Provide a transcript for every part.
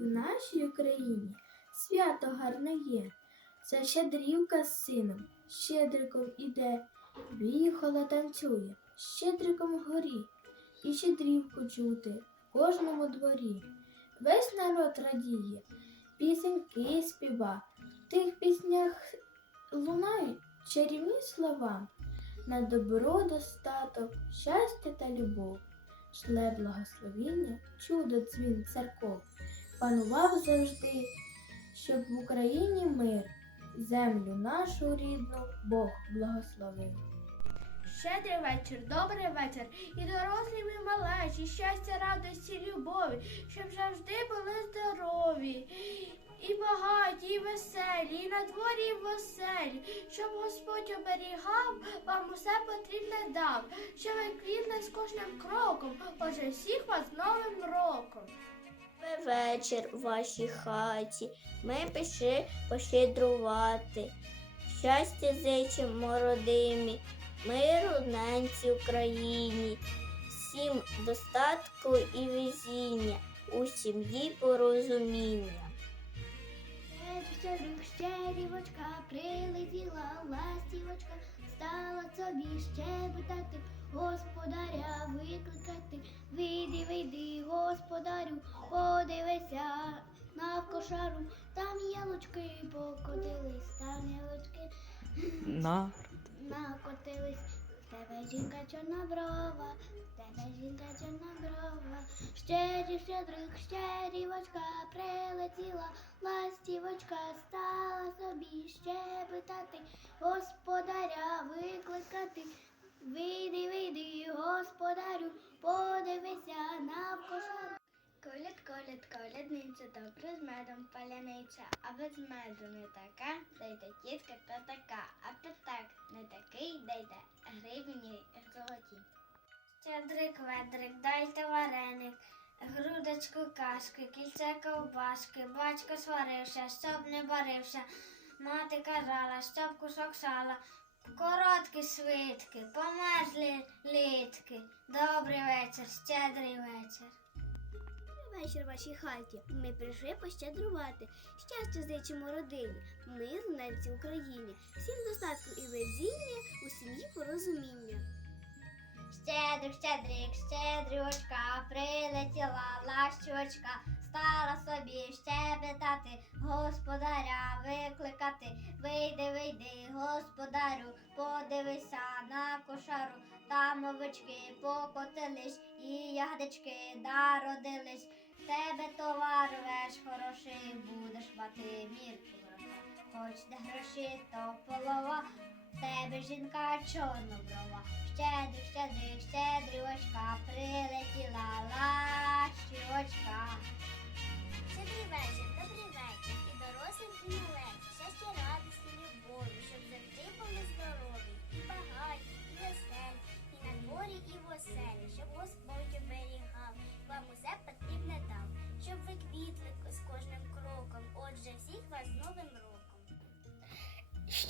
В нашій Україні свято гарне є. Це щедрівка з сином, щедриком іде, віхола танцює, щедриком вгорі, і щедрівку чути в кожному дворі. Весь народ радіє, пісеньки співа, в тих піснях лунають чарівні слова. На добро достаток, щастя та любов, шле благословіння, чудо дзвін церков, панував завжди, щоб в Україні мир, землю нашу рідну Бог благословив. Щедрий вечір, добрий вечір, і дорослі і малечі, щастя, радості, любові, щоб завжди були здорові, і багаті, і веселі, і на дворі, і в оселі, щоб Господь оберігав, вам усе потрібне дав, щоб ви квітли з кожним кроком, отже, всіх вас з Новим роком. Вечір у вашій хаті. Ми пішли пощедрувати. Щастя зичимо родимі, миру ненці Україні, всім достатку і везіння, у сім'ї порозуміння. Щедрик, щедрівочка, прилетіла ластівочка, стала собі щебетати, господаря викликати. Вийди, вийди, господарю, подивися на кошару, там ялочки покотились, там ялочки На. накотились. Тебе жінка чорна брова, тебе жінка чорна брова. Щедрі, щедрик, щедрівочка, прилетіла ластівочка, стала собі щебетати, господаря викликати. Вийди, господарю, подивися на кошару. Коляд, коляд, колядниця, добре з медом паляниця, а без меду не така, дайте тітка та така, а п'ятак не такий, дайте гривні золоті. Щедрик, ведрик, дайте вареник, грудочку кашки, кільце ковбаски, батько сварився, щоб не барився, мати казала, щоб кусок сала, короткі свитки, померзлі літки. Добрий вечір, щедрий вечір. Добрий вечір вашій хаті. Ми прийшли пощедрувати. Щастя зичимо родині, мир в ненці Україні, всім достатку і везіння, у сім'ї порозуміння. Щедрик, щедрик, щедрівочка, прилетіла лащочка, стала собі щебетати, господаря викликати. Вийди, вийди, господарю, подивися на кошару, там овечки покотились, і ягодички народились. Тебе товар весь хороший, будеш мати мірку грошей. Хоч де гроші, то полова, тебе жінка чорноброва. Щедрик, щедрик, щедрівочка, прилетіла лащівочка. Щедрий вечір, добрий вечір,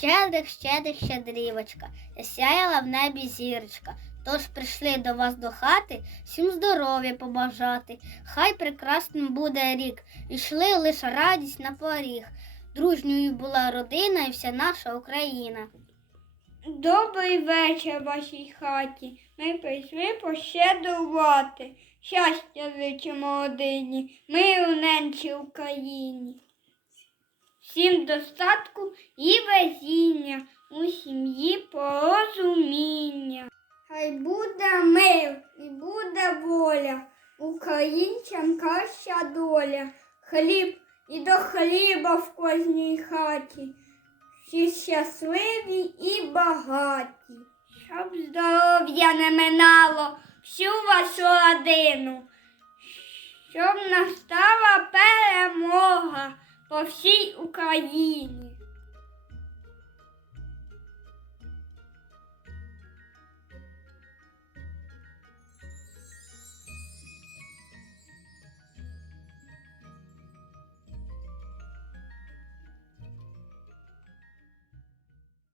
Щедрик, щедрик, щедрівочка, сяяла в небі зірочка. Тож прийшли до вас до хати, всім здоров'я побажати. Хай прекрасним буде рік, ішли лише радість на поріг. Дружньою була родина і вся наша Україна. Добрий вечір вашій хаті. Ми прийшли пощедрувати. Щастя зичимо родині, миру ненці Україні. Всім достатку і везіння, у сім'ї порозуміння. Хай буде мир і буде воля, українцям краща доля, хліб і до хліба в кожній хаті всі щасливі і багаті. Щоб здоров'я не минало всю вашу родину, щоб настала перемога по всій Україні.